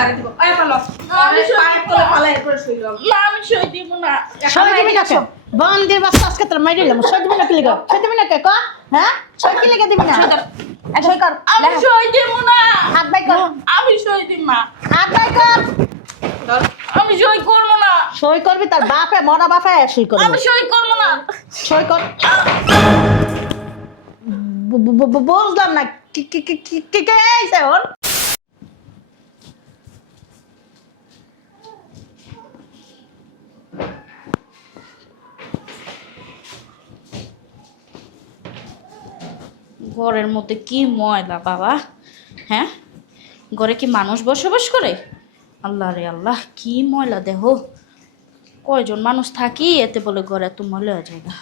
লাগে দিব আয় পালো আমি পায়ে তোলে ফালাই করে শুইলাম না আমি সই দিব না। সই দিবি না কেন? বন্দির বাচ্চা আজকে তোর মাইরে দিলাম। সই দিবি না কি লিগা? সই দিবি না কে ক? হ্যাঁ? সই কি লিগা দিবি না? সই কর। আমি সই দিব না। হাত বাই কর। আমি সই দিব না। হাত বাই কর। আমি সই করব না। সই করবি তার বাপে মরা বাপে সই করবি। আমি সই করব না। সই কর। বুঝলাম না কি কি কি কি কি কে আইছে ওর? ঘরের মধ্যে কি ময়লা বাবা, হ্যাঁ ঘরে কি মানুষ বসবাস করে? আল্লাহ রে আল্লাহ, কি ময়লা দেহ, কয়জন মানুষ থাকি এতে বলে ঘরে এত ময়লা হয়ে যায় না।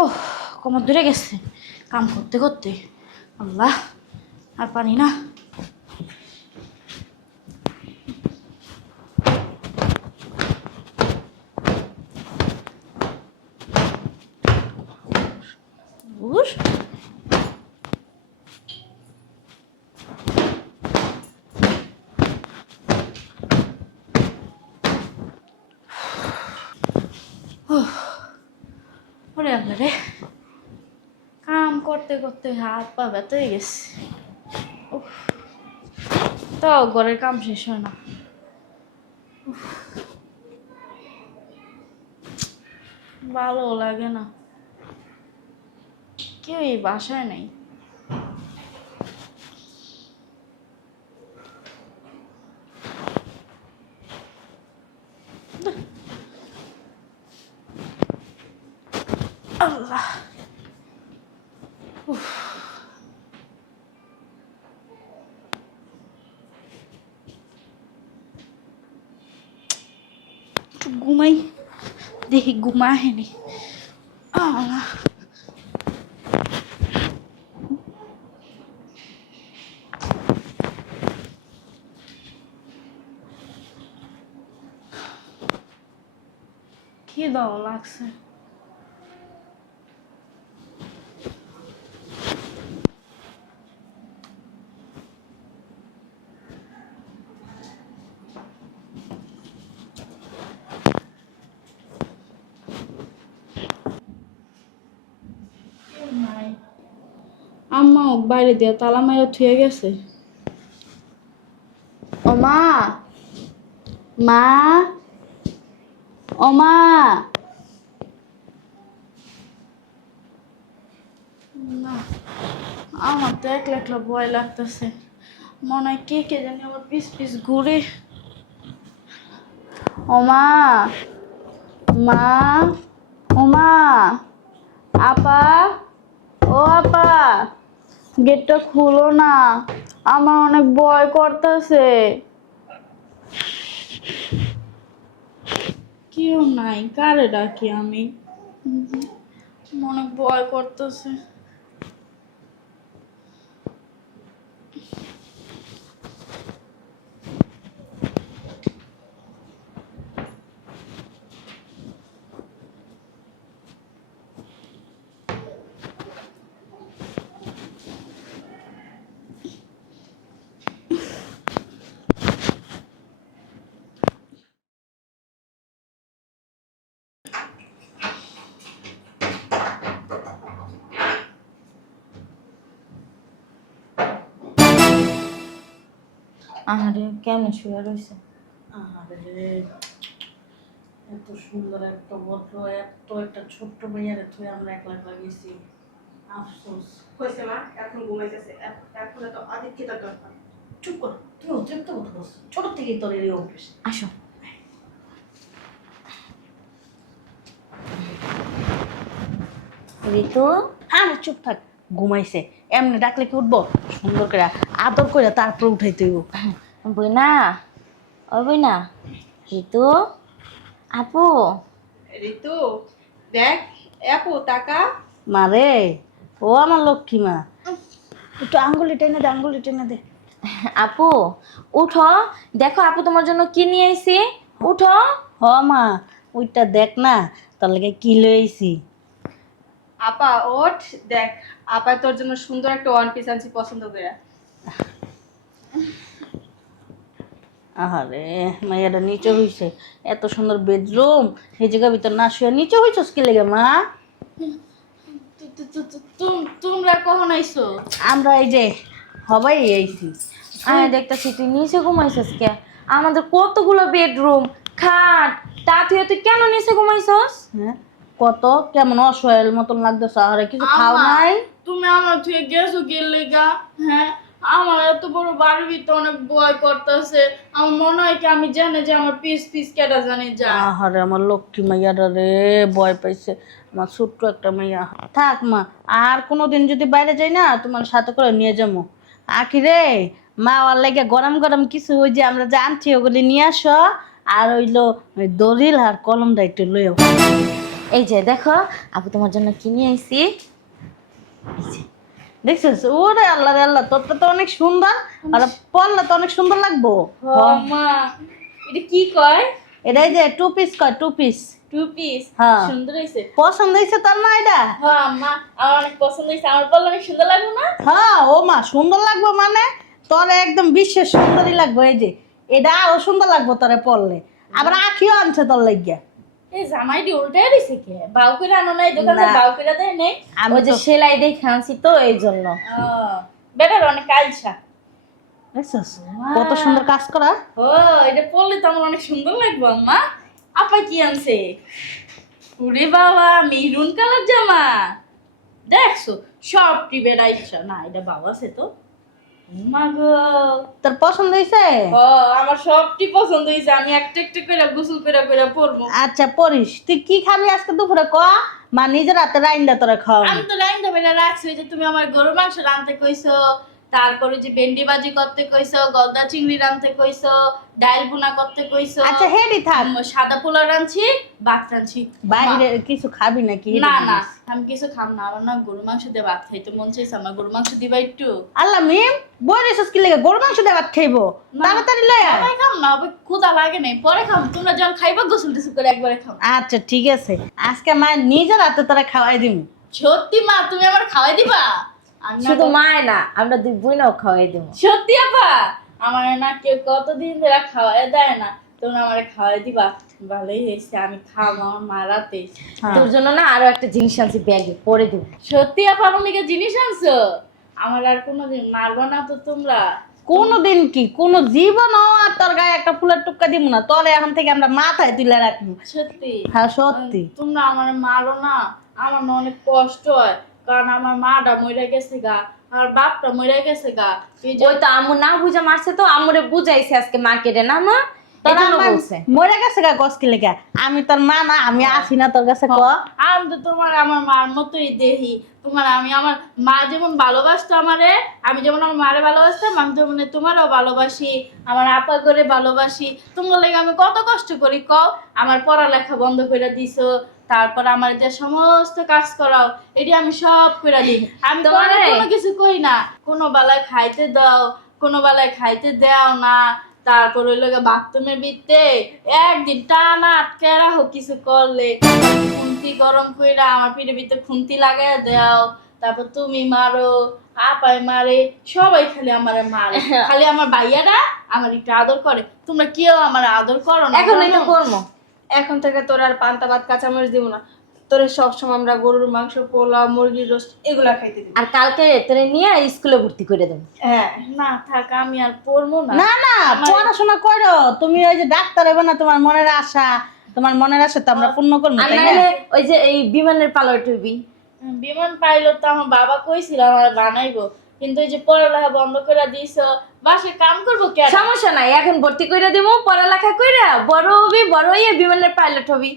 ওহ কোমর ধরে গেছে কাম করতে করতে। আল্লাহ আর পানি না। উর ওরে আল্লাহ রে, কাম করতে করতে হাত পা ব্যথা হয়ে গেছে। উফ, তাও ঘরের কাম শেষ হয় না। উফ, ভালো লাগে না, কেউ এই বাসায় নেই। আল্লাহ, উফ, একটু ঘুমাই, দেখি ঘুমা হেনি। আল্লাহ, কি দাও লাগছে। আম্মা বাইরে দিয়ে তালা মাইরা থুয়ে গেছে। ও মা, মা, ও মা। না, আমার তো একলা একলা ভয় লাগতেছে, মনে হয় কে কে জানি আমার পিস পিস ঘুরে। ও মা, মা, ও মা, আপা, ও আপা, গেটটা খুলো না, আমার অনেক ভয় করতেছে। কেউ নাই, কারে ডাকি আমি, অনেক ভয় করতেছে। আহারে কেমন শুয়ে রয়েছে। আরে এত সুন্দর একটা ভদ্র এত একটা ছোট্ট মেয়েরে তুই আমরা একলা একলা গেছি। আফসোস কইছে মা এখন ঘুমাইতেছে এখন তো আদিত্যটা দরকার চুপ কর, তুই অতিরিক্ত কথা বলছিস। ছোট থেকেই তোর এই অভ্যেস। আসো, ঋতু আরে চুপ থাক, ঘুমাইছে। এমনি ডাকলে কি উঠবো? সুন্দর করে আদর করে তারপর উঠাইতে হইব। বইনা, ও বইনা, ঋতু, আপু, ঋতু দেখ আপু টাকা মারে, ও আমার লক্ষ্মী মা, একটু আঙ্গুলি টেনে দে, আঙ্গুলি টেনে দে। আপু উঠো, দেখো আপু তোমার জন্য কি নিয়ে আইছি, উঠো। হ মা, ওইটা দেখ না, তোর লাগে কি লইছি। আপা ওঠ দেখ, আপা তোর জন্য সুন্দর একটা ওয়ান পিস আনছি পছন্দ করে। আরে মাইয়াটা নিচে হইছে, এত সুন্দর বেডরুম, এই জায়গার ভিতর না শুয়ে নিচে হইছস কি লেগে মা? তোমরা কখন আইছো? আমরা এই যে সবাই আইছি। আমি দেখতেছি তুই নিচে ঘুমাইছিস কে? আমাদের কতগুলো বেডরুম, খাট, তা তুই কেন নিচে ঘুমাইছস? হ্যাঁ, কত কেমন অসহায়ের মতন লাগতেছে, আরে কিছু খাও আম্মা, নাই? তুমি আমার থেকে গেছো গেলে গা? হ্যাঁ, আমার এত বড় বাড়ির ভিতরে অনেক ভয় করতেছে। আমার মনে হয় কি আমি জানি যে আমার পিস পিস কেটা জানি যা। আহারে আমার লক্ষ্মী মাইয়াটা রে, ভয় পাইছে আমার ছোট্ট একটা মাইয়া। থাক মা, আর কোনোদিন যদি বাইরে যাই না তোমার সাথে করে নিয়ে যাবো। আখি রে, মা ওর লাগে গরম গরম কিছু ওই যে আমরা যে আনছি ওগুলি নিয়ে আসো, আর হইলো ওই দড়িল আর কলমটা একটু লইও। এই যে দেখো আপু তোমার জন্য কিনে আইছি। দেখছিস, ওরে আল্লাহ রে আল্লাহ, তোরটা তো অনেক সুন্দর, আর পরলে তো অনেক সুন্দর লাগবো। মা, এটা কি কয়? এটাই যে টু পিস কয়, টু পিস। Two piece? হ্যাঁ। সুন্দর হয়েছে। পছন্দ হয়েছে তোর মা এটা? হ্যাঁ আম্মা, আমার অনেক পছন্দ হয়েছে। আমার বললে অনেক সুন্দর লাগবে না? হ্যাঁ ও মা, সুন্দর লাগবো মানে তোর একদম বিশ্বের সুন্দরই লাগবো। এই যে এটা আরো সুন্দর লাগবো তোরে পরলে। আবার আখিও আনছে তোর লাগিয়া। এই জামাইটি উল্টাই দিছে কে? বাউ করে আনো নাই দোকানে? না। বাউ করে দেয় নেই? আমি ওই যে তো সেলাই দেখে আনছি তো এই জন্য। বেটার অনেক কালসা। দেখছিস কত সুন্দর কাজ করা। ও, এটা পরলে তো আমার অনেক সুন্দর লাগবে আম্মা। আপা কি আনছে? ওরে বাবা, মেরুন কালার জামা। দেখছো সব টিপে রাইছা না, এটা বাবা আছে তো। মা গো, তোর পছন্দ হয়েছে? ও আমার সবটি পছন্দ হয়েছে। আমি একটা একটা করে গোসল করে করে পরবো। আচ্ছা পরিস, তুই কি খাবি আজকে দুপুরে ক? মা নিজের হাতে রাইন্দা তোরা খাওয়া। আমি তো রাইন্দা বেলা রাখছি, ওই যে তুমি আমার গরু মাংস রাঁধতে কইছো, তারপরে যে ভেন্ডি ভাজি করতে কইছো, গলদা চিংড়ি রাঁধতে কইছো, ডাল বুনা করতে কইছো। আচ্ছা হেডি থাক, সাদা পোলাও রাঁধছি, ভাত রাঁধছি। বাইরে কিছু খাবি নাকি? না না, আমি কিছু খাম না। আমার না গরু মাংস দিয়ে ভাত খাইতে মন চাইছে। আমার গরু মাংস দিবা একটু? আল্লাহ মিম, বই রেছিস কি লেগে? গরু মাংস দিয়ে ভাত খাইবো? তাড়াতাড়ি লয় আয়। সবাই খাম না, ওই ক্ষুধা লাগে নাই, পরে খাম। তোমরা যখন খাইবা গোসল টোসল করে একবারে খাও। আচ্ছা ঠিক আছে, আজকে মা নিজের হাতে তোরা খাওয়াই দিম। সত্যি মা, তুমি আমার খাওয়াই দিবা? আমি না শুধু মায় না, আমরা দুই বোনও খাওয়াই দেবো। সত্যি আপা, আমার না কেউ কতদিন ধরে খাওয়াই দেয় না, তোমরা আমার খাওয়াই দিবা। ভালোই হয়েছে, আমি খাবো আমার মা রাতে। তোর জন্য না আরো একটা জিনিস আনছি ব্যাগে, পরে দেবো। সত্যি আপা, আমার লিগে জিনিস আনছো? আমার আর কোনোদিন মারবা না তো তোমরা? কোনোদিন কি কোনো জীবন আর তোর গায়ে একটা ফুলের টুক্কা দিব না, তোর এখন থেকে আমরা মাথায় তুলে রাখবো। সত্যি? হ্যাঁ সত্যি। তোমরা আমার মারো না, আমার না অনেক কষ্ট হয়, কারণ আমার মাটা মরে গেছে গা, আর বাপটা মরে গেছে গা। এই যে ওই তো আম্মু না বুঝা মারছে, তো আম্মুরে বুঝাইছে আজকে মার্কেটে না মা, তোর এজন্য আমার বলছে। মরে গেছে গা গছ কি লেগে? আমি তোর মা না, আমি আসি না তোর কাছে ক? আমি তো তোমার আমার মার মতোই দেখি। তোমার আমি আমার মা যেমন ভালোবাসতো আমারে, আমি যেমন আমার মারে ভালোবাসতাম, আমি তেমন তোমারও ভালোবাসি, আমার আপা করে ভালোবাসি। তোমার লাগে আমি কত কষ্ট করি কও। আমার পড়ালেখা বন্ধ করে দিছো, তারপর আমার যে সমস্ত কাজ করাও, এটি আমি সব করে দিই। আমি তোমার কোনো কিছু কই না। কোনো বেলায় খাইতে দাও, কোনো বেলায় খাইতে দাও না। তারপর ওই লোক বাথরুমে বিতে একদিন টানা আটকে রাখো কিছু করলে, খুন্তি গরম কইরা আমার পিঠে ভিতরে খুন্তি লাগাই দাও। তারপর তুমি মারো, আপাই মারে, সবাই খালি আমার মারে। খালি আমার ভাইয়ারা আমার একটু আদর করে। তোমরা কেউ আমার আদর করো না। এখন এটা করবো। এখন থেকে তোর আর পান্তা ভাত কাঁচামরিচ দিব না, তোর সবসময় আমরা গরুর মাংস, পোলাও, মুরগির রোস্ট এগুলা খাইতে দিব। আর কালকে তোরে নিয়ে স্কুলে ভর্তি করে দেবো। হ্যাঁ না থাক, আমি আর পড়বো না। না না, পড়াশোনা করো তুমি, ওই যে ডাক্তার হবে না, তোমার মনের আশা, তোমার মনের আশা তো আমরা পূর্ণ করবো, আর তাই না? নাহলে ওই যে এই বিমানের পালক টুবি। বিমান পাইলট তো আমার বাবা কইছিল আমার বানাইবো, কিন্তু ওই যে পড়ালেখা বন্ধ করে দিয়েছো, বাসে কাম করবো কেন? সমস্যা নাই, এখন ভর্তি করে দেবো, পড়ালেখা কইরা বড় হবি, বড় হইয়ে বিমানের পাইলট হবি।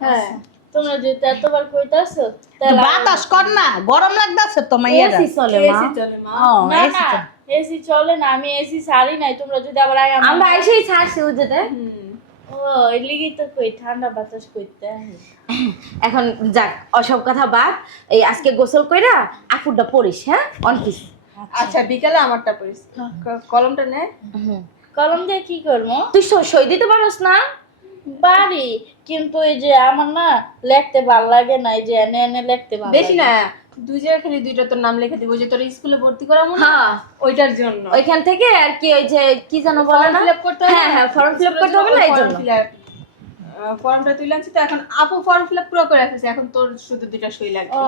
হ্যাঁ, তোমরা যেহেতু এতবার কইতাছো, তাহলে বাতাস কর না, গরম লাগতেছে তো মাইয়ারা। এসি চলে মা। এসি চলে মা। ও, না এসি না, তো। এসি চলে না, আমি এসি ছাড়ি নাই। তোমরা যদি আবার আমরা এসেই ছাড়ছি উজেতে। ও এই লিগি তো কই ঠান্ডা বাতাস কইতে। এখন যাক অসব কথা বাদ, এই আজকে গোসল কইরা আপুরটা পড়িস, হ্যাঁ অন পিস। আচ্ছা বিকালে আমারটা পড়িস, কলমটা নে। কলম দিয়ে কি করবো? তুই সই দিতে পারোস না? বাড়ি, কিন্তু এই যে আমার না লিখতে ভালো লাগে না, এই যে এনে এনে লিখতে ভালো বেশি লাগে। না, দুই জায়গায় খালি দুইটা তোর নাম লিখে দিব, যে তোর স্কুলে ভর্তি করাবো না হ্যাঁ ওইটার জন্য। ওইখান থেকে আর কি ওই যে কি যেন বলে না, ফর্ম ফিল আপ করতে হবে। হ্যাঁ হ্যাঁ ফর্ম ফিল আপ করতে হবে না, এই জন্য। ফর্মটা তুই লাগছে তো, এখন আপু ফর্ম ফিল আপ পুরো করে রাখছে, এখন তোর শুধু দুইটা সই লাগবে। ও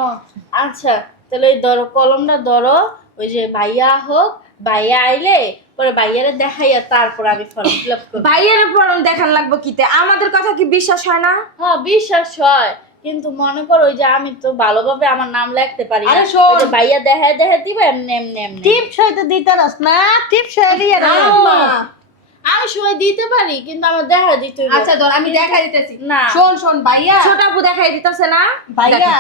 আচ্ছা, তাহলে ওই ধরো কলমটা ধরো, ওই যে ভাইয়া হোক, ভাইয়া আইলে পরে ভাইয়ারে দেখাইয়া তারপর আমি ফর্ম ফিল আপ করবো। ভাইয়ের ফর্ম দেখান লাগবো কিতে, আমাদের কথা কি বিশ্বাস হয় না? হ্যাঁ বিশ্বাস হয়, কিন্তু মনে করো ওই যে আমি তো ভালোভাবে আমার নাম লিখতে পারি না। আরে শোন। ওই যে ভাইয়া দেখায় দেখায় দিবে এমনি এমনি এমনি। টিপ সইতে দিতে রাস না, টিপ সই দিয়ে রে। আম্মা, আমি সবাই দিতে পারি, কিন্তু আমার দেখা দিতে হইবে। আচ্ছা ধর আমি দেখা দিতেছি। না। শোন ভাইয়া, ছোট আপু দেখাই দিতেছে না, ভাইয়া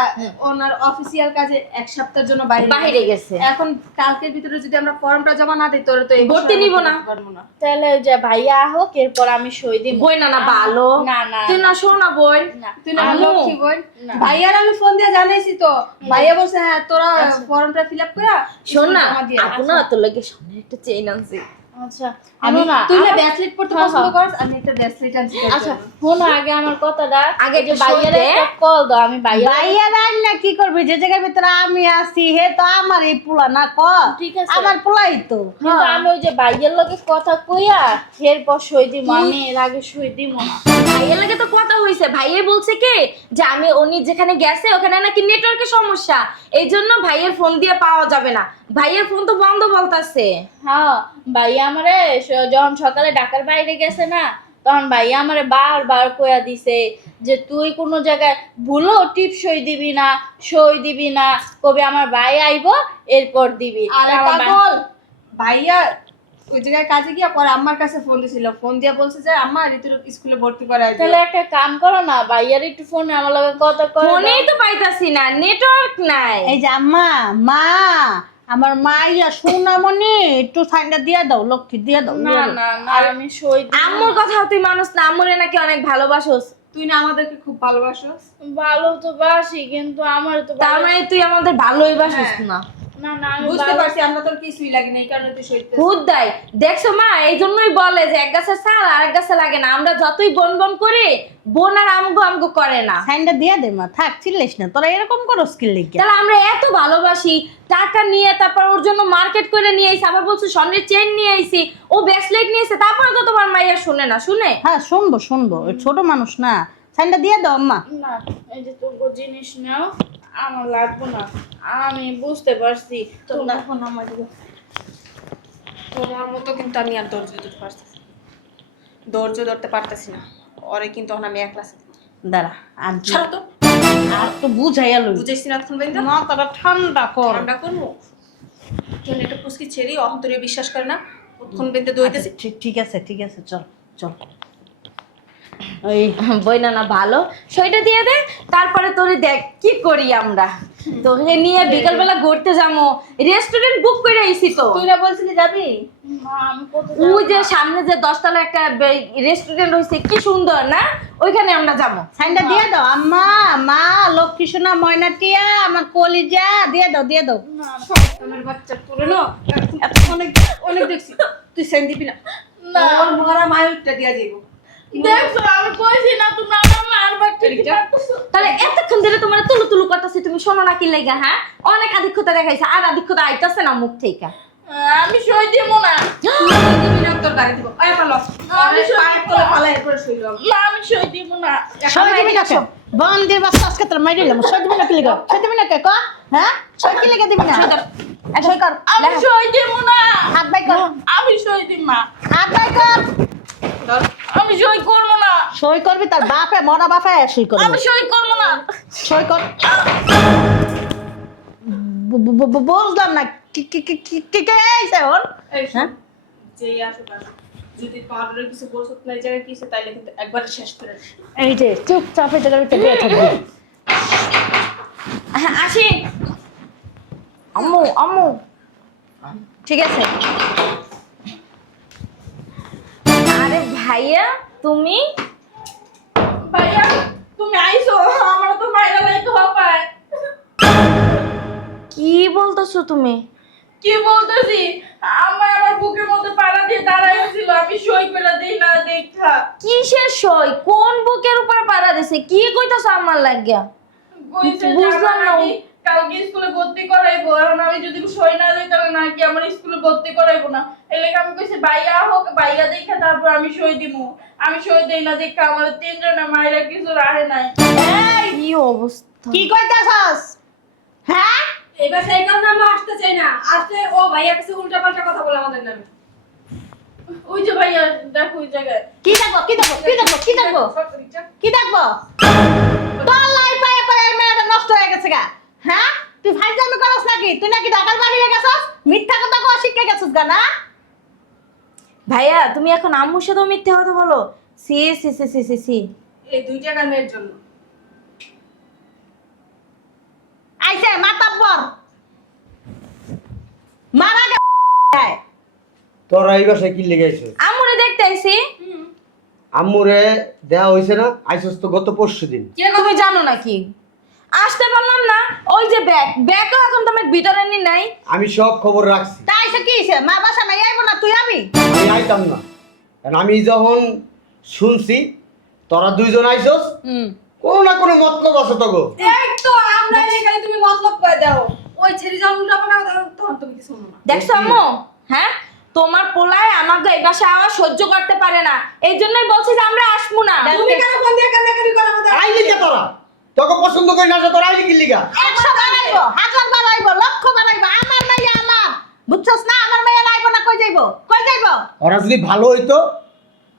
ওনার অফিসিয়াল কাজে এক সপ্তাহের জন্য বাইরে গেছে। এখন কালকের ভিতরে যদি আমরা ফর্মটা জমা না দিই, তোর তো এই ভর্তি বছর নিব না। ভর্তি পারবো না। তাহলে ওই যে ভাইয়া হোক, এরপর আমি সই দিব। বই না না ভালো, না না তুই না শোনা বই, না। তুই না আমার আম্মু। লক্ষ্মী বোন। না। ভাইয়ার আমি ফোন দিয়ে জানাইছি তো, ভাইয়া বলছে হ্যাঁ তোরা ফর্মটা ফিল আপ করে শোন না জমা দিয়ে আপু না তোর লাগে সামনে একটা চেইন আনছি। আচ্ছা আমি শোনো না, তুই না আমার- ব্রেসলেট পরতে হ্যাঁ, পছন্দ হ্যাঁ। করিস, আমি একটা ব্রেসলেট আনছি তোর আচ্ছা জন্য। শোনো আগে আমার কথাটা, আগে এই যে একটু ভাইয়ারে শুনতে। একটা কল দাও, আমি ভাইয়া। ভাইয়া রান না কি করবি, যে জায়গার ভিতরে আমি আছি হে তো আমার এই পোলা না ক, ঠিক আছে। আমার পোলাই তো। কিন্তু আমি ওই যে ভাইয়ের লগে কথা কইয়া এরপর সই দিব, আমি এর আগে সই দিব না। ভাইয়ের লাগে তো কথা হইছে, ভাইয়ে বলছে কি যে আমি উনি যেখানে গেছে ওখানে নাকি নেটওয়ার্কের সমস্যা, এই জন্য ভাইয়ের ফোন দিয়ে পাওয়া যাবে না, ভাইয়ের ফোন তো বন্ধ বলতাছে। হ্যাঁ ভাইয়া আমারে যখন সকালে ঢাকার বাইরে গেছে না, তখন ভাইয়া আমারে বারবার কইয়া দিছে যে তুই কোনো জায়গায় ভুলো টিপ সই দিবি না, সই দিবি না, কবে আমার ভাই আইবো এরপর দিবি। আরে তা আমার ভাই- পাগল, ভাইয়া ওই জায়গায় কাজে গিয়া পরে আম্মার কাছে ফোন দিছিল, ফোন দিয়া বলছে যে আম্মা ঋতুর স্কুলে ভর্তি করাই দিও। তাহলে একটা কাম করো না, ভাইয়ার একটু ফোনে আমার লগে কথা কয় ফোনেই তো পাইতাছি না, নেটওয়ার্ক নাই। এই যে আম্মা, মা, আমার মা ইয়া সোনামণি একটু সাইনটা দিয়ে দাও, লক্ষ্মী দিয়ে দাও। না না না, আমি সই দিব আম্মুর না। কথা তুই মানুষ না, আম্মুরে নাকি অনেক ভালোবাসোস, তুই না আমাদেরকে খুব ভালোবাসোস। ভালো তো বাসি, কিন্তু আমার তো তার মানে তুই আমাদের ভালোই বাসিস হ্যাঁ। না। না না আমি বুঝতে ভালো- পারছি, আমরা তোর কিছুই লাগে না, এই কারণে তুই সইতে। ভূত দেয় দেখছো মা, এই জন্যই বলে যে এক গাছের ছাল আর এক গাছে লাগে না, আমরা যতই বন বন করি বোন আর আমগো আমগো করে না। সাইনটা দিয়ে দে মা, থাক চিল্লিস না, তোরা এরকম করো স্কিল লিখে। তাহলে আমরা এত ভালোবাসি, টাকা নিয়ে তারপর ওর জন্য মার্কেট করে নিয়ে আইছি, আবার বলছো স্বর্ণের চেন নিয়ে আইছি, ও ব্রেসলেট নিয়েছে, তারপরে তো তোমার মাইয়া শুনে না, শুনে। হ্যাঁ শুনবো শুনবো, ওই ছোট মানুষ না, সাইনটা দিয়ে দাও আম্মা। না এই যে তোর জিনিস নাও, আমার লাগবে না, আমি বুঝতে পারছি। তোর না ফোন আমার দিকে। তোমার মতো কিন্তু আমি আর ধৈর্য ধরতে পারতেছি, ধৈর্য ধরতে পারতেছি না। ওরে কিন্তু এখন আমি একলা আছি। দাঁড়া আর ছাড়ো তো, আর তো বুঝাইয়া লই বুঝেছি না তখন বেন্দা না, তারা ঠান্ডা কর। ঠান্ডা করবো। কেন একটা পুচকি ছেড়ে অন্তরে বিশ্বাস করে না, তখন বেন্দে দইতেছি। ঠিক আছে ঠিক আছে, চল চল। ওই বই না না ভালো, সেটা দিয়ে দে, তারপরে তোরে দেখ কি করি আমরা, তোকে নিয়ে বিকালবেলা ঘুরতে যাবো, রেস্টুরেন্ট বুক করে আইছি তো। তুই না বলছিলি যাবি? না আমি কত ওই যে সামনে যে 10 তলা একটা রেস্টুরেন্ট হইছে কি সুন্দর না, ওইখানে আমরা যাবো। সাইনটা দিয়ে দাও আম্মা, মা, লক্ষ্মী সোনা, ময়নাটিয়া, আমার কলিজা, দিয়ে দাও দিয়ে দাও। আমার বাচ্চা তোরে না অনেক অনেক দেখছি, তুই সেন দিবি না। না। ওর মরা মায়ুরটা দিয়া যাইব। দেখছো আমি কইছি না তুমি আমার মারবার ঠিক আছে। তাহলে এতক্ষণ ধরে তোমার তুলু তুলু করতেছি, তুমি শোনো না কি লেগা? হ্যাঁ অনেক আধিক্যতা দেখাইছে, আর আধিক্যতা আইতাছে না মুখ থেকে। আমি সই দিব না। দিবি না তোর গাড়ি দিব। আয় পালো। আমি পায়ের তলে পালাই এরপরে শুইলাম। না আমি সই দিব না। সই দিবি না কে? বন্দির বাচ্চা আজকে তোর মাইরে দিলাম, সই দিবি না কি লিগা? সই দিবি না কে ক? হ্যাঁ সই কি লিগা দিবি না? সই কর, আমি সই দিব না। হাত বাই কর, আমি সই দিব না। হাত বাই কর। ধর। আমি সই করব না। সই করবি, তার বাপে মরা বাপে সই করবি। আমি সই করব না। সই কর। বুঝলাম না কি কি কি কি কি কি এইছে ওর? এই হ্যাঁ? যেই আসুক আসুক। যদি পাউডারের কিছু বলছত না এই জায়গায় কিছু, তাইলে কিন্তু একবার শেষ করে দিই। এই যে চুপচাপ এই জায়গায় বেরিয়ে থাকবি। হ্যাঁ, আসি। আম্মু আম্মু ঠিক আছে। আরে ভাইয়া তুমি ভাইয়া তুমি আইছো, আমার তো মাইরা লাইতে হবে। কি বলতেছো তুমি? কি বলতেছি? আমার বুকের মধ্যে পাড়া দিয়ে দাঁড়ায় ছিল, আমি সই করে দিই না দেখা। কিসের সই? কোন বুকের উপর পাড়া দিছে? কি কইতাছ আমার লাগিয়া? কইছে যে বুঝলাম আমার না। নাকি কালকে স্কুলে ভর্তি করাইবো, এখন আমি যদি সই না দিই তাহলে নাকি আমার স্কুলে ভর্তি করাইবো না। এই লেগে আমি কইছি বাইয়া হোক, বাইয়া দেখা তারপর আমি সই দিমু। আমি সই দেই না দেখা আমার তিনজনের মায়েরা কিছু রাহে নাই। এই কি অবস্থা! কি কইতাছস? হ্যাঁ এবার সেই কারণে আমরা আসতে চাই না, আসলে ও ভাইয়া কাছে উল্টা পাল্টা কথা বলে আমাদের নামে। ওই যে ভাইয়া দেখো ওই জায়গায়। কি দেখবো কি দেখবো কি দেখবো কি দেখবো কি দেখবো? তোর লাই পায়ে পায়ে এই মেয়েটা নষ্ট হয়ে গেছে গা। হ্যাঁ তুই ফাইজলামি করছ নাকি? তুই নাকি ঢাকার বাড়িয়ে গেছস? মিথ্যা কথা কও শিখে গেছস গা না? ভাইয়া তুমি এখন আম্মুর সাথে মিথ্যে কথা বলো? সি সি সি সি সি সি। এই 2 টাকার মেয়ের জন্য। আইছে মাতাব্বর মারা গে। তোরা এই বাসায় কি লেগে আইছো? আম্মুরে দেখতে আইছি। আম্মুরে দেয়া হইছে না? আইছস তো গত পরশুদিন। কে তুমি জানো নাকি? আসতে পারলাম না। ওই যে ব্যাগও এখন তোমার ভিতরে নি নাই। আমি সব খবর রাখছি। তা আইছে কি হইছে? মা বাসা নাই আইবো না তুই আবি? আমি আইতাম না, কারণ আমি যখন শুনছি তোরা দুইজন আইছস, কোনো না কোনো মতলব আছে তো গো। এই তো আমরা এখানে তুমি মতলব করে দাও। ওই ছেড়ে যাও উল্টা পাল্টা কথা তখন তুমি কিছু শোনো না। দেখছো আম্মু? হ্যাঁ, তোমার পোলায় আমাকে এই বাসায় আওয়াজ সহ্য করতে পারে না, এই জন্যই বলছি যে আমরা আসবো না। তুমি কেন ফোন দিয়ে কান্নাকাটি করো আমাদের? আইলি কে তোরা? তোকে পছন্দ করি না, তোরা আইলি কি লিগা? 100 বানাইবো, 1000 বানাইবো, লক্ষ বানাইবো। আমার মাইয়া আমার। বুঝছস না? আমার মাইয়া আইবো না কই যাইবো? কই যাইবো? ওরা যদি ভালো হইতো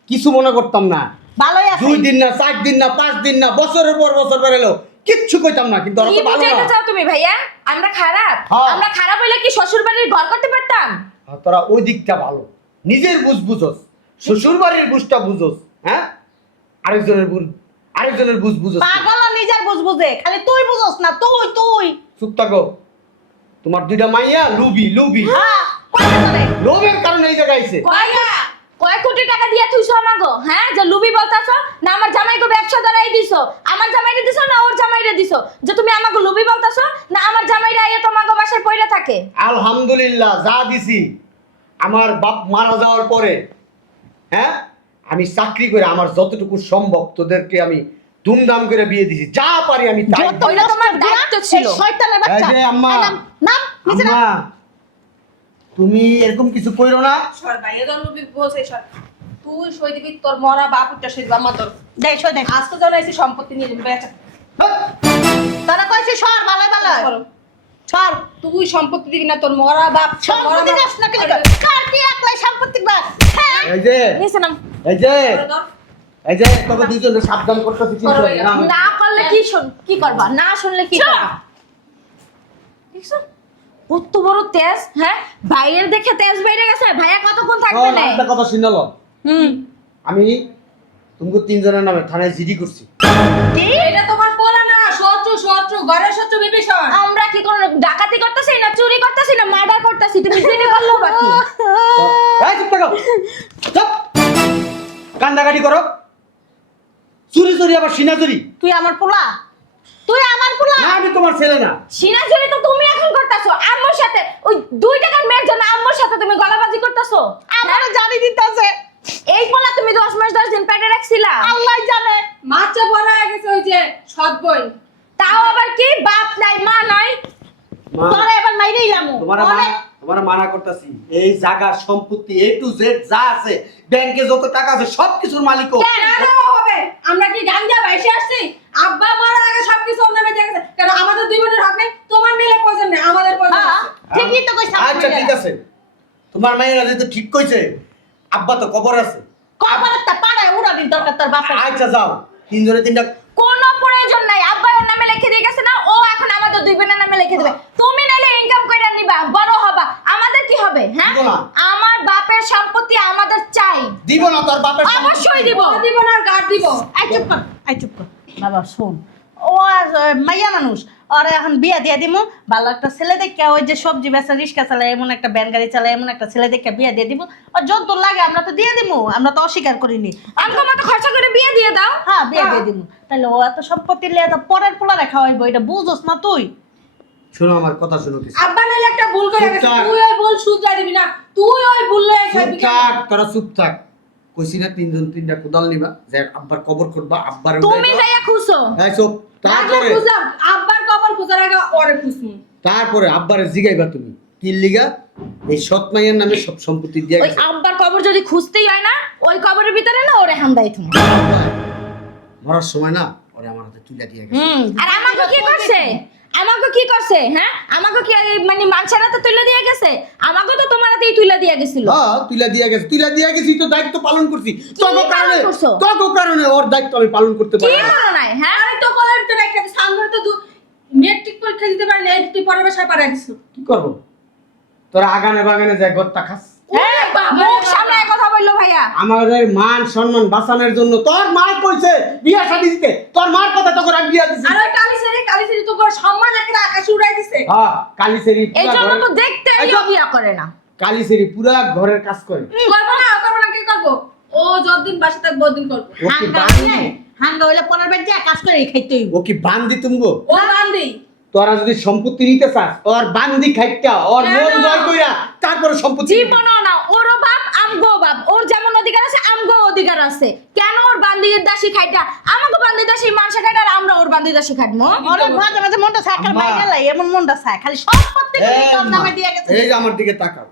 কিছু মনে করতাম না। ভালোই আছে। 2 দিন না, 4 দিন না, 5 দিন না, বছরের পর বছর বেরেলো কিচ্ছু কইতাম না, কিন্তু ওরা কি তো ভালো বুঝাইতে না। চাও তুমি ভাইয়া? আমরা খারাপ? হ্যাঁ। আমরা খারাপ হইলে কি শ্বশুর বাড়ির ঘর করতে পারতাম? আর তোরা ওই দিকটা ভালো, নিজের বুঝ বুঝোস, শ্বশুর বাড়ির বুঝটা বুঝোস, হ্যাঁ? আরেকজনের বুঝ বুঝোস না। পাগল নিজের বুঝ বুঝে, খালি তুই বুঝছস না, তুই। চুপ থাকো। তোমার দুইটা মাইয়া লুবি হ্যাঁ, কইতে পারে। লোভের কারণে এই জায়গায় আইছে। কয় কোটি টাকা দিয়ে তুইছো আমাগো? হ্যাঁ, যে লুবি বলতাছো না আমার জামাইকে ব্যবসা ধরাই দিছো? আমার জামাইরে দিছো না ওর জামাইরে দিছো? যে তুমি আমাগো লুবি বলতাছো না আমার জামাইরা আইয়া তোমাগো বাসায় পইরা থাকে? আলহামদুলিল্লাহ, যা দিছি আমার বাপ মারা যাওয়ার পরে, হ্যাঁ, আমি চাকরি করে আমার যতটুকু সম্ভব তোদেরকে আমি ধুমধাম করে বিয়ে দিছি, যা পারি আমি তাই দিছি। ওইটা তোমার দায়িত্ব ছিল। এই শয়তানের বাচ্চা। এই যে আম্মা। এই নাম, নিচে নাম। আম্মা, তুমি এরকম কিছু কইরো না। সর ভাইয়া জন্মবি বলছে সর। তুই সই দিবি তোর মরা বাপ উঠটা সই দিবা আমার তোর। দেখ শোন দেখ। আজ তো জানাইছি সম্পত্তি নিয়ে যাবি বেচা। তারা কইছে সর ভালো ভালো। সর। সর। তুই সম্পত্তি দিবি না তোর মরা বাপ। সম্পত্তি দাস না কেন? কার কি একলাই সম্পত্তি বাস? হ্যাঁ। এই যে নিছে নাম। এই যে তোকে দুইজনে সাবধান করতেছি, কিন্তু করো ভাইয়া। না করলে কি করবা? না শুনলে কি করবা? দেখছো? কত বড় তেজ, হ্যাঁ? ভাইয়ের দেখে তেজ বাইরে গেছে। ভাইয়া কতক্ষণ থাকবে না? একটা কথা শুনালো, আমি তুমি তিনজনের নামে থানায় জিডি করছি। এটা তোমার পোলা না, শত্রু ঘরের শত্রু বিভীষণ। আমরা কি কোন ডাকাতি করতেছি না চুরি করতেছি না মার্ডার করতেছি? তুমি জেনে বললো বাকি। এই চুপ থাকো, চুপ। কান্দাকাটি করো, চুরি আবার সিনা চুরি। তুই আমার পোলা? তুই আমার পোলা? না, আমি তোমার ছেলে না। সিনা চুরি তো তুমি এখন করতেছো আম্মুর সাথে। ওই 2 টাকার মেয়ের জন্য আম্মুর সাথে তুমি গলাবাজি করতেছো। আমারে জানি দিতেছে। এই পোলা তুমি 10 মাস 10 দিন পেটে রাখছিলা। আল্লাহ জানে। মাছটা বড় হয়ে গেছে ওই যে সৎ বোন। তাও আবার কি বাপ নাই মা নাই? মা, তোরে এবার মাইরেই লামু। তোমার মানা করতেছি, এই জায়গা সম্পত্তি A to Z যা আছে, ব্যাংকে যত টাকা আছে সবকিছুর মালিক ও। কেন হবে? আমরা কি গাঞ্জা বাইসে আসছি? আব্বা মারা আগে সবকিছু ওর নামে দিয়ে গেছে। কেন আমাদের দুই বোনের হক নেই? তোমার নিলে প্রয়োজন নেই, আমাদের প্রয়োজন হ্যাঁ, আছে। ঠিকই তো কইছ। আচ্ছা ঠিক আছে, তোমার মায়েরা যেহেতু ঠিক কইছে, আব্বা তো কবর আছে। কপালটা পাড়ায় উড়া দিন দরকার তোর বাপের। আচ্ছা যাও, তিনজনে তিনটা। কোনো প্রয়োজন নাই। আব্বা ওর নামে লিখে দিয়ে গেছে না, ও এখন আমাদের 2 বোনের নামে লিখে দেবে। তুমি নাইলে ইনকাম কইরা নিবা, বড় হবা, আমাদের কি হবে? হ্যাঁ, দিব না। আমার বাপের সম্পত্তি আমাদের চাই। দিব না তোর বাপের সম্পত্তি। অবশ্যই দিব। ও দিব না আর গার্ড দিব। আই চুপ কর, আই চুপ কর। বাবা শোন, ও আর মাইয়া মানুষ, আর এখন বিয়া দিয়ে দিমু। ভালো একটা ছেলে দেখে, ওই যে সবজি বেচা রিক্সা চালায়, এমন একটা ভ্যান গাড়ি চালায়, এমন একটা ছেলে দেখে বিয়া দিয়ে দিব। আর যত লাগে আমরা তো দিয়ে দিমু, আমরা তো অস্বীকার করিনি। আমাকে মতো খরচা করে বিয়ে দিয়ে দাও। হ্যাঁ, বিয়া দিয়ে দিমু। তাহলে ও এত সম্পত্তি লিয়ে তো পরের পোলা রেখা হইব, এটা বুঝোস না তুই? শোনো আমার কথা শোনো কিছু। আব্বা নাইলে একটা ভুল করে গেছে, চুপ থাক। তুই ওই ভুল শুধরাই দিবি না, তুই ওই ভুল লয়ে চুপ যাবি কেন? থাক, তোরা চুপ থাক। কইছি না তিনজন তিনটা কোদাল নিবা, যে আব্বার কবর করবা, আব্বার তুমি যাইয়া খুশো। এই চুপ। আগে তারপরে খুঁজাম, আব্বার কবর খুঁজার আগে ওরে খুঁজমু। তারপরে আব্বারে জিগাইবা তুমি কি লিগা এই সৎ মাইয়ের নামে সব সম্পত্তি দিয়া ওই গেছে। আব্বার কবর যদি খুঁজতেই হয় না, ওই কবরের ভিতরে না ওরে হামদাই তুমি। মরার সময় না ওরে আমার হাতে তুলে দিয়ে গেছে। আর আমাকে কি করছে? আমাকে কি করছে? হ্যাঁ, আমাকে কি মানে মানুষের হাতে তুলে দিয়ে গেছে? আমাকে তো তোমার হাতেই তুলে দিয়ে গেছিল। হ্যাঁ তুলে দিয়ে গেছে, তুলে দিয়ে গেছি তো দায়িত্ব পালন করছি। পালন করছো? তোর কারণে ওর দায়িত্ব আমি পালন করতে কি পারি না। করো নাই? হ্যাঁ, আরে তো কলের তো রেখে সামনে তো মেট্রিক পরীক্ষা দিতে পারি না, তুই পরের বাসায় পারা দিছ। কি করবো? তোরা আগানে বাগানে যায় গত্তা খাস। হ্যাঁ, মুখ সামনে কথা বললো ভাইয়া। আমাদের মান সম্মান বাঁচানোর জন্য তোর মা কইছে বিয়া শাদী দিতে, তোর মার কথা তো করে বিয়া দিছি। আর ওই কালিসেরি তো করে সম্মান একটা আকাশে উড়াই দিছে। হ্যাঁ কালীসেরি এই জন্য তো দেখতে বিয়া করে না। কালীসেরি পুরা ঘরের কাজ করে। করবো না কি করবো? ও যতদিন বাসা থাকবো ওদিন করবো। ও কি হাঙ্গা বান্দি? হইলে, হাঙ্গা হইলে পরের বাড়ি যা কাজ করে খাইতে হইব। ও কি বান্দি তুমগো? ও বান্দি। তোরা যদি সম্পত্তি নিতে চাস ওর বান্দি খাইটা ওর মন জয় কইরা তারপরে সম্পত্তি নিবি। জীবনও না, ওরও বাপ আমগো বাপ, ওর যেমন অধিকার আছে আমগো অধিকার আছে। কেন ওর বান্দির দাসী খাইটা আমাকে বান্দির দাসী মাংস খাইটা আর আমরা ওর বান্দির দাসী খাইমু? অনেক মাঝে মাঝে মনটা চায়, খালি আম্মা। মাইরা লাই, এমন মনটা চায়, খালি সম্পত্তি এই তোর মা, নামে দিয়ে গেছে। এই যে আমার দিকে তাকাও,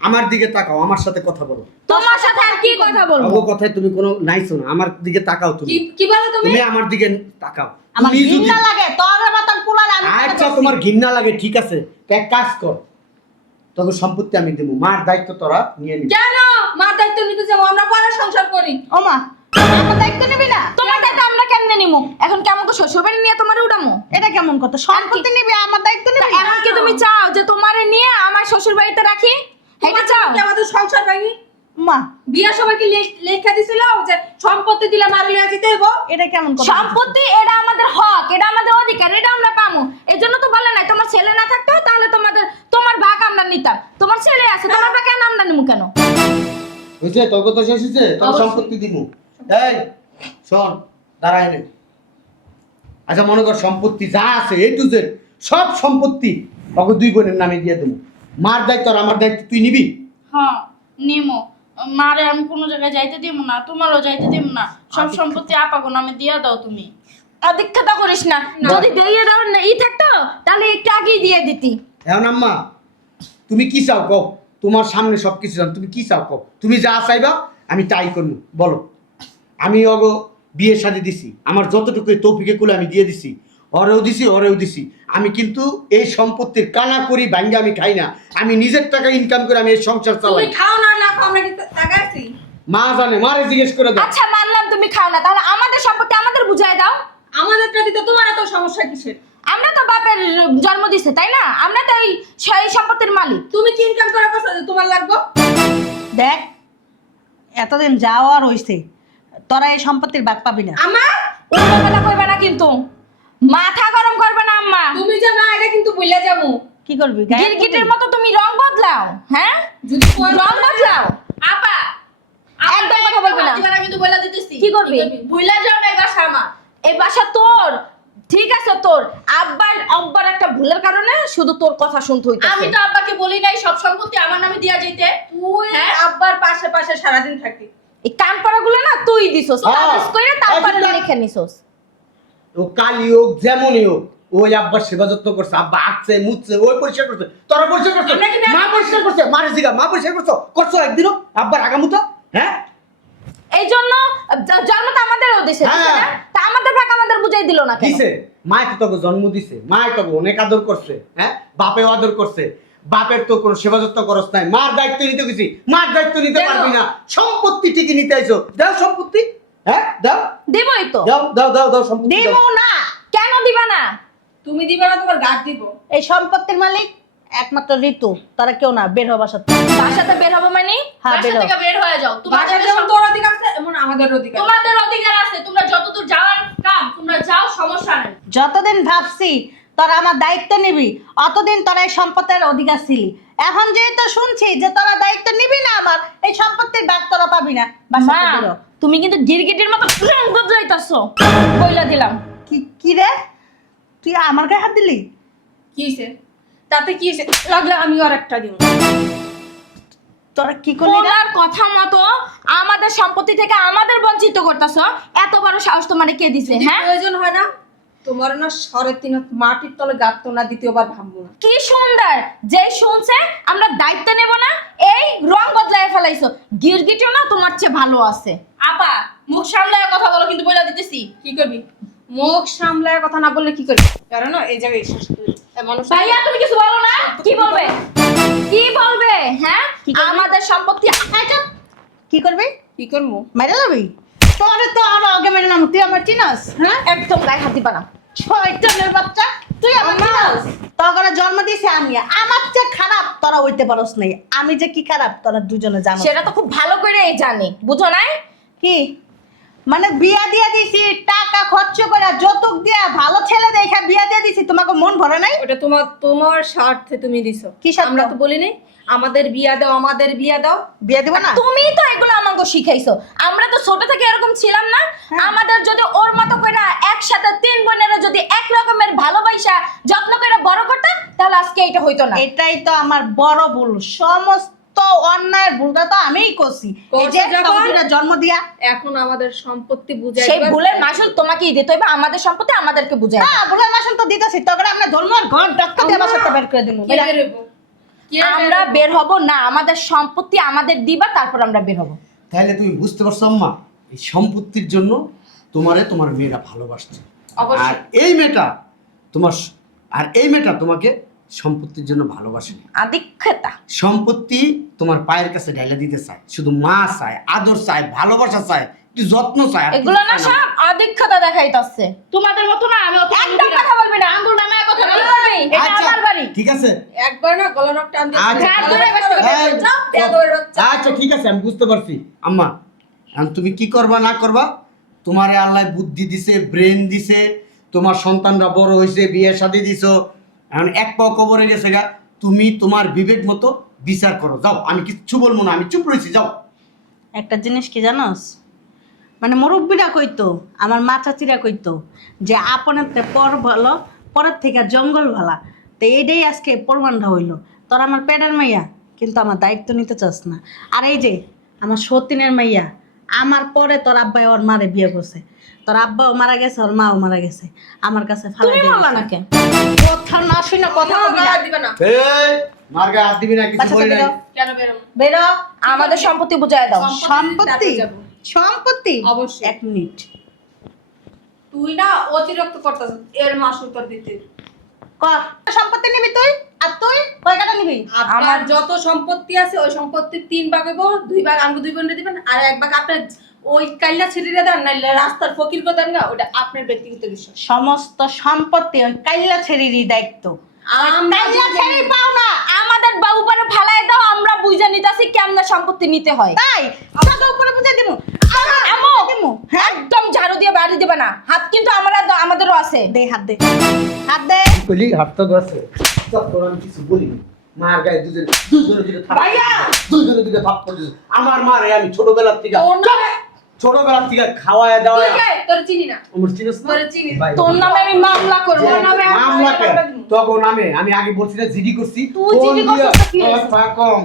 আমার দিকে তাকাও, আমার সাথে কথা বলো। তোমার সাথে আর কি কথা বলবো? অগো কথায় তুমি কোনো নাইছো না, আমার দিকে তাকাও তুমি। কি বলো তুমি? তুমি আমার দিকে তাকাও। আমার তুমি যদি ঘৃণা লাগে, তোর মতন পুলার আমি কেন আচ্ছা করছি? তোমার ঘৃণা লাগে ঠিক আছে, তো এক কাজ কর, তোকে সম্পত্তি আমি দেবো, মার দায়িত্ব তোরা নিয়ে নিবি। কেন মা দায়িত্ব নিতে যাবো? আমরা পরে সংসার করি। ও মা, আমার দায়িত্ব নিবি না? তোমার দায়িত্ব আমরা কেমনে নিমু? এখন কেমন করে শ্বশুর বাড়ি নিয়ে তোমার উঠামু? এটা কেমন কথা? সম্পত্তি নিবি, আমার দায়িত্ব নিবি না? এখন কি তুমি চাও যে তোমারে নিয়ে আমার শ্বশুর বাড়িতে রাখি? এটা চাও? কি আমাদের সংসার ভাঙি? মা, বিয়ার সময় কি লেখা দিছিল যে সম্পত্তি দিলে মারলে যেতে হইব? এটা কেমন কথা? সম্পত্তি এটা আমাদের হক, এটা আমাদের অধিকার, এটা আমরা পামু। এই জন্য তো বলে নাই তোমার ছেলে না থাকতো তাহলে তোমার ভাগ আমরা নিতাম। তোমার ছেলে আছে, তোমার ভাগ কেন আমরা নিমু কেন? বুঝলে তোর কথা শেষ হয়েছে, তোর অবশ্যই। সম্পত্তি দিবো। এই শোন, দাঁড়াই নে। আচ্ছা মনে কর সম্পত্তি যা আছে এ টু জেড সব সম্পত্তি ওকে দুই বোনের নামে দিয়ে দেবো। মার দায়িত্ব আর আমার দায়িত্ব তুই নিবি। হ্যাঁ নিমো। মারে আমি কোনো জায়গায় যাইতে দিব না, তোমারও যাইতে দিব না। সব সম্পত্তি আপাগো নামে দিয়া দাও তুমি। অধিক্ষতা করিস না। যদি দিয়ে দাও না থাকতো তাহলে একটু আগেই দিয়ে দিতি। এখন আম্মা তুমি কি চাও কও, তোমার সামনে সব কিছু জান, তুমি কি চাও কও, তুমি যা চাইবা আমি তাই করবো, বলো। আমি অগো বিয়ে শাদী দিছি, আমার যতটুকু তৌফিকে কুলে আমি দিয়ে দিছি, ওরেও দিছি। আমি কিন্তু এই সম্পত্তির কানা করি ভাঙ্গে আমি খাই না, আমি নিজের টাকা ইনকাম করে আমি এই সংসার চালাই। তুমি খাও না না খাও, আমরা কি টাকা আছি? মা জানে, মারে জিজ্ঞেস করে দাও। আচ্ছা মানলাম তুমি খাও না, তাহলে আমাদের সম্পত্তি আমাদের বুঝাই দাও। আমাদেরটা দিতে তোমার এত সমস্যা কিসের? আমরা তো বাপের জন্ম দিছে তাই না? আমরা তো সেই সম্পত্তির মালিক। তুমি কি ইনকাম করে করছো যে তোমার লাগবে? দেখ, এতদিন যাওয়ার হইছে, তোরা এই সম্পত্তির ভাগ পাবি না। আমার উল্টো কথা কইবে না কিন্তু, মাথা গরম করবে না আম্মা। তুমি যে না এটা কিন্তু ভুলে যাবো। কি করবি? গায়ে গিরগিটের মতো তুমি রং বদলাও, হ্যাঁ? যদি রং বদলাও। আপা একদম কথা বলবি না। ঠিকানা কিন্তু বলে দিতেছি। কি করবি? ভুলে যাও না, এই বাসা আমার। এই বাসা তোর, ঠিক আছে তোর। আব্বার একটা ভুলের কারণে শুধু তোর কথা শুনতে হইতাছে। আমি তো আব্বাকে বলি নাই সব সম্পত্তি আমার নামে দিয়া যাইতে। তুই আব্বার পাশে পাশে সারাদিন থাকি। এই কান পড়াগুলো না তুই দিছস, হ্যাঁ। কাগজ কইরা তারপরে আচ্ছা। লিখে নিছস। ও কালি হোক যেমনই হোক, ওই আব্বার সেবা যত্ন করছে, আব্বা আঁকছে মুছছে, ওই পরিষ্কার করছে, তোরা পরিষ্কার করছে, আমরা কি না- মা পরিষ্কার করছে, মারে জিগা মা পরিষ্কার করছো একদিনও আব্বার আগামুতা? হ্যাঁ এই জন্য জন্ম তো আমাদেরও দিছে, দিছে হ্যাঁ। না? তা আমাদের ভাগ আমাদের বুঝাই দিল না কেন? দিছে, মায় তো তোকে জন্ম দিছে, মায় তোকে অনেক আদর করছে, হ্যাঁ বাপেও আদর করছে, বাপের তো কোনো সেবা যত্ন করস নাই, মার দায়িত্ব নিতে গেছি, মার দায়িত্ব নিতে কেন? পারবি না, সম্পত্তি ঠিকই নিতে আইছো, দাও সম্পত্তি, হ্যাঁ দাও দিবই তো। দাও সম্পত্তি দাও। দিমু না। কেন দিবা না? তুমি দিবে না, তোমার গাছ দিব। এই সম্পত্তির মালিক একমাত্র ঋতু, তারা কেউ না। বের হওয়া বাসা থেকে। বাসাতে বের হবো মানে? হ্যাঁ, বের হও। বের হয়ে যাও। তোমাদের যেমন তোর অধিকার আছে এমন আমাদের অধিকার। তোমাদের অধিকার আছে, তোমরা যতদূর যাওয়ার কাম তোমরা যাও, সমস্যা নাই। যতদিন ভাবছি তোরা আমার দায়িত্ব নিবি, অতদিন তোরা এই সম্পত্তির অধিকার ছিলি। এখন যেহেতু শুনছি যে তোরা দায়িত্ব নিবি না আমার, এই সম্পত্তির ভাগ তোরা পাবি না। বাসা মা, থেকে বের হ। তুমি কিন্তু গিরগিটির মতো রং বদলাইতাছো। কইলা দিলাম। কি রে, তুই আমার গায়ে হাত দিলি? কি হইছে? তাতে কি হয়েছে? লাগলে আমিও আর একটা দিব। তোরা কি করলি না? তোমার কথা মতো আমাদের সম্পত্তি থেকে আমাদের বঞ্চিত করতেছ। এত বড় সাহস তোমারে কে দিছে? যদি হ্যাঁ, প্রয়োজন হয় না তোমার না 3.5 হাত মাটির তলে গাঁথতো না, দ্বিতীয়বার ভাববো না। কি সুন্দর, যে শুনছে আমরা দায়িত্ব নেব না, এই রং বদলায় ফেলাইছো। গিরগিটিও না তোমার চেয়ে ভালো আছে। আপা মুখ সামলায় কথা বলো, কিন্তু বইলা দিতেছি। কি করবি? মুখ সামলায় কথা না বললে কি করবি? কারণ এই জায়গায় শেষ করবি। মানুষ ভাইয়া তুমি কিছু বলো না? কি বলবে? কি বলবে? হ্যাঁ, আমাদের সম্পত্তি কি করবি? কি করবো? মেরে যাবি? তোরে তো আরো আগে মেরে নাম, তুই আমার চিনাস? হ্যাঁ, একদম গায়ে হাত দিবা না। শয়তানের বাচ্চা, তুই আমার চিনাস? তোরা জন্ম দিয়েছে আমি, আমার যে খারাপ তোরা হইতে পারস নাই। আমি যে কি খারাপ তোরা দুজনে জানো। সেটা তো খুব ভালো করে জানি, বুঝো নাই? কি মানে বিয়া দিয়ে দিছি, টাকা খরচ করে যৌতুক দিয়া ভালো ছেলে দেখে বিয়া দিয়ে দিছি, তোমাকে মন ভরে নাই? ওটা তোমার স্বার্থে তুমি দিছো। কি স্বার্থ? আমরা তো বলিনি আমাদের বিয়া দাও, আমাদের বিয়া দাও। বিয়া দিব না? তুমি তো এগুলো আমাকে শিখাইছো। আমরা তো ছোট থেকে এরকম ছিলাম না? আমাদের যদি ওর মতো করে একসাথে 3 বোনেরা যদি এক রকমের ভালোবাসা যত্ন করে বড় করতাম, তাহলে আজকে এটা হইতো না। এটাই তো আমার বড় ভুল। সমস্ত অন্যায়ের ভুলটা তো আমিই করছি। এই যে করছো যখন? সবজিটা জন্ম দিয়া, এখন আমাদের সম্পত্তি বুঝাই সেই দিবা। ভুলের মাসুল তোমাকেই দিতে হইবে, আমাদের সম্পত্তি আমাদেরকে বুঝাই। হ্যাঁ ভুলের মাসুল তো দিতেছি, তখন আমরা ধর্ম ঘর ডাক্তার দিয়ে বাসাতে বের করে দিব। কি বের হইবো? কি আর আমরা বের হব না, আমাদের সম্পত্তি আমাদের দিবা, তারপর আমরা বের হব। তাহলে তুমি বুঝতে পারছো আম্মা, এই সম্পত্তির জন্য তোমার মেয়েরা ভালোবাসছে। অবশ্যই। আর এই মেয়েটা এই মেয়েটা তোমাকে সম্পত্তির জন্য ভালোবাসে না। আদিক্ষেতা। সম্পত্তি তোমার পায়ের কাছে ঢেলে দিতে চায়, শুধু মা চায়, আদর চায়, ভালোবাসা চায়, একটু যত্ন চায়। আর কিছু এগুলো না চায় সব আদিক্ষেতা দেখাইতাছে। তোমাদের মতো না, আমি অত একদম কথা বলবি না। আঙ্গুল নামায় কথা কি বলবি। করবি? এটা আচ্ছা, আমার বাড়ি। ঠিক আছে। একবার না গলার টান দিয়ে আচ্ছা, আচ্ছা ঠিক আছে, আমি বুঝতে পারছি আম্মা। এখন তুমি কি করবা না করবা, তোমারে আল্লাহ বুদ্ধি দিছে, ব্রেন দিছে, তোমার সন্তানরা বড় হয়েছে, বিয়ে শাদী দিছো, এখন এক পাও কবরে গেছে গা। তুমি তোমার বিবেক মতো বিচার করো, যাও। আমি কিচ্ছু বলবো না, আমি চুপ রয়েছি, যাও। একটা জিনিস কি জানোস, মানে মুরব্বীরা কইতো, আমার মা চাচিরা কইতো যে আপনের তে পর ভালো, পরের থেকে জঙ্গল ভালা। তো এইটাই আজকে প্রমাণটা হইলো। তোর আমার পেটের মাইয়া, কিন্তু আমার দায়িত্ব নিতে চাস না। আর এই যে আমার সতীনের মাইয়া, আমার পরে তোর আব্বাই ওর মারে বিয়ে করছে। তোর আব্বাও মারা গেছে, ওর মাও মারা গেছে, আমার কাছে ফালাই তুমি দিয়ে বলবা গেছে। না কেন? কথা না শুনে কথা কবি না। দিবা না। এই মার গায়ে হাত দিবি না, কিছু বাচ্চাটা বলি নাই। বেরো, কেন বেরোবো? বেরো। আমাদের সম্পত্তি বুঝাই দাও। সম্পত্তি, তারপর যাবো। সম্পত্তি অবশ্যই। 1 মিনিট। তুই না অতিরিক্ত করতেছ, এর মাসুল তোর দিতে। কর সম্পত্তি নিবি তুই, আর তুই কয় টাকা নিবি? আমার যত সম্পত্তি আছে ওই সম্পত্তির 3 ভাগ হইব, 2 ভাগ আমাকে 2 বোনরে দিবেন, আর 1 ভাগ আপনার ওই কাইলা ছেড়ে দেন, নাইলে রাস্তার ফকির প্রধান না, ওটা আপনার ব্যক্তিগত বিষয়। সমস্ত সম্পত্তি ওই কাইলা ছেড়িরই দায়িত্ব। আমরা কাইলা ছেড়ি পাও না, আমাদের বাবু পরে ফালাই দাও, আমরা বুঝা নিতাছি কেমন সম্পত্তি নিতে হয়। তাই টাকা উপরে বুঝাই দিমু। আমো, দিমু একদম ঝাড়ু দিয়ে বাড়ি দিবে না। হাত কিন্তু আমাদেরও আছে। দে, হাত দে, হাত দে। কইলি হাত তো গেছে, সব তোর আমি কিছু বলি না। মার গায়ে দুজনে দিকে ভাইয়া! দুজনে দিকে থাপ্পড় দিছে। আমার মারে আমি ছোটবেলার থেকে খাওয়ায় তুই দাওয়ায় কে? তোর চিনি না। আমার চিনস না? তোরে চিনি। ভাই, তোর নামে আমি মামলা করবো। তোর নামে আমি মামলা কেন? মামলা দিব। তখন আমি আগে বলছি না জিডি করছি। তুই ফোন জিডি দিয়া, করছিস তো কি হয়েছে? কথা কম।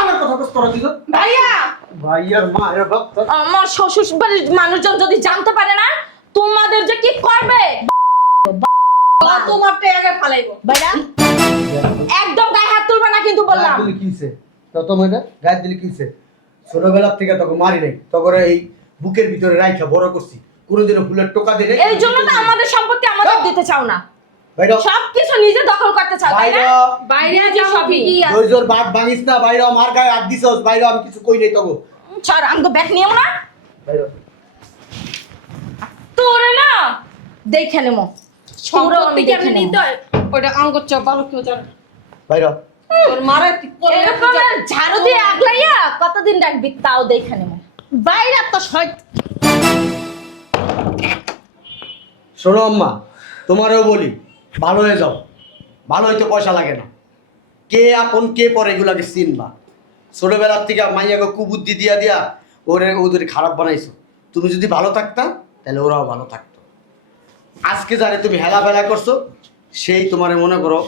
আমার কথা কস তোরা দিল। ভাইয়া! ভাইয়ার মা এর ভক্ত। আমার শ্বশুর বাড়ির মানুষজন যদি জানতে পারে না, তোমাদের যে কি করবে। তোমার টাকা ফালাইবো। বাইরা একদম গায়ে হাত তুলবে না কিন্তু বললাম। গায়ে দিলে কি হইছে? তত মেয়েটা গায়ে দিলে কি হইছে? ছোটবেলার থেকে তখন মারি নাই, তখন এই বুকের ভিতরে রাইখা বড় করছি, কোনোদিনও ফুলের টোকা দিলে। এই জন্য তো আমাদের সম্পত্তি আমাদের দিতে চাও না, বাইরে সবকিছু নিজে দখল করতে চাও, তাই বাইরে না? বাইরে বুঝি যাও সবই। ঠিকই আছে। জোর বাদ ভাঙিস না। বাইরে মার গায়ে হাত দিছস, বাইরে আমি কিছু কই নাই তগো। ছাড়, আমাকে ব্যাগ নিও না। বাইরে তোরে না দেখে নেবো। সম্পত্তি কেমনে নিতে হয় ওটা অঙ্গর চপ ভালো কেউ জানে। বাইরে তোর মারা তুই করে এরকম ঝাড়ু দিয়ে আগলাইয়া কতদিন রাখবি তাও দেখে নেবো। বাইরা তো শোনো আম্মা, তোমারও বলি, ভালো হয়ে যাও। ভালো হইতে পয়সা লাগে না। কে আপন কে পরে এগুলাকে চিনবা। ছোটবেলার থেকে মাইয়াকে কুবুদ্ধি দিয়া ওদের খারাপ বানাইছো। তুমি যদি ভালো থাকতা তাহলে ওরাও ভালো থাকতো। আজকে জানে তুমি হেলা ফেলা করছো, সেই তোমার মনে করো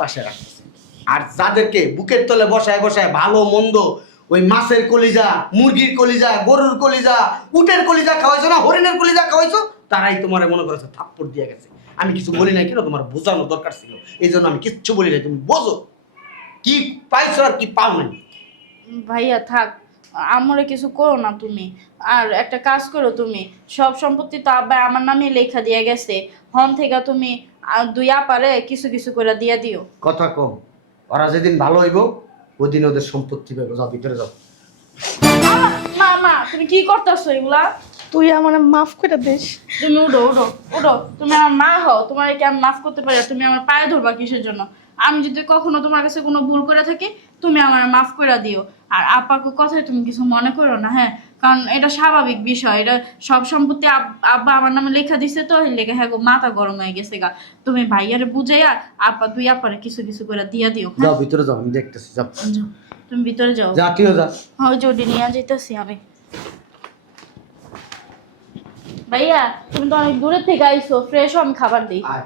পাশে রাখতেছে। আর যাদেরকে বুকের তলে বসায় বসায় ভালো মন্দ ওই মাছের কলিজা, মুরগির কলিজা, গরুর কলিজা, উটের কলিজা খাওয়াইছো না, হরিণের কলিজা খাওয়াইছো, তারাই তোমার মনে করেছে থাপ্পড় দিয়ে গেছে। আমি কিছু বলি নাই কেন, তোমার বোঝানো দরকার ছিল, এই জন্য আমি কিচ্ছু বলি নাই। তুমি বোঝো কি পাইছো আর কি পাও নাই। ভাইয়া থাক, আমরে কিছু করো না তুমি। আর একটা কাজ করো, তুমি সব সম্পত্তি তো আব্বা আমার নামে লেখা দিয়ে গেছে, হন থেকে তুমি দুই আপারে কিছু কিছু করে দিয়ে দিও। কথা কম, ওরা যেদিন ভালো হইব ওই দিন ওদের সম্পত্তি পাবো। যাও ভিতরে যাও। মা মা তুমি কি করতেছো এগুলা? তুই আমার মাফ করে দিস। তুমি উঠো উঠো উঠো, তুমি আমার মা হও, তোমার কি আমি মাফ করতে পারি? আর তুমি আমার পায়ে ধরবা কিসের জন্য? আমি যদি কখনো তোমার কাছে কোনো ভুল করে থাকি তুমি আমার মাফ করে দিও। আর আপাকে কথায় তুমি কিছু মনে করো না, হ্যাঁ? কারণ এটা স্বাভাবিক বিষয়, এটা সব সম্পত্তি আব্বা আমার নামে লেখা দিছে, তো লেখা হ্যাঁ গো, মাথা গরম হয়ে গেছে গা। তুমি ভাইয়ারে বুঝাইয়া আপা দুই আপারে কিছু কিছু করে দিয়ে দিও, যাও হ্যাঁ? ভিতরে যাও, আমি দেখতেছি। যাও যাও, তুমি ভিতরে যাও। যা, তুইও যা। ওই জটি নিয়ে যেতেছি আমি। ভাইয়া তুমি তো অনেক দূরের থেকে আইসো, ফ্রেশ আমি খাবার দিই। আয়।